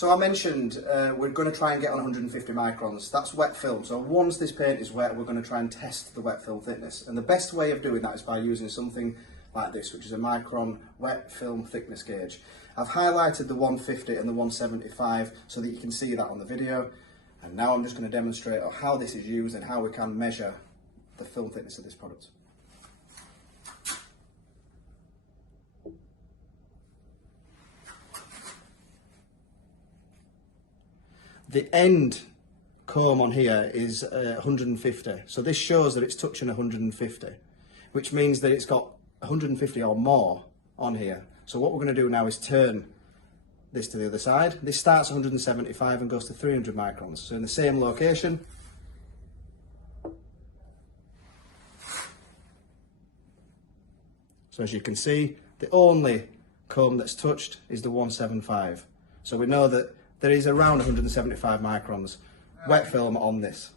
So I mentioned we're going to try and get on 150 microns. That's wet film. So once this paint is wet, we're going to try and test the wet film thickness. And the best way of doing that is by using something like this, which is a micron wet film thickness gauge. I've highlighted the 150 and the 175 so that you can see that on the video. And now I'm just going to demonstrate how this is used and how we can measure the film thickness of this product. The end comb on here is 150, so this shows that it's touching 150, which means that it's got 150 or more on here. So what we're going to do now is turn this to the other side. This starts 175 and goes to 300 microns, so in the same location. So as you can see, the only comb that's touched is the 175. So we know that there is around 175 microns wet film on this.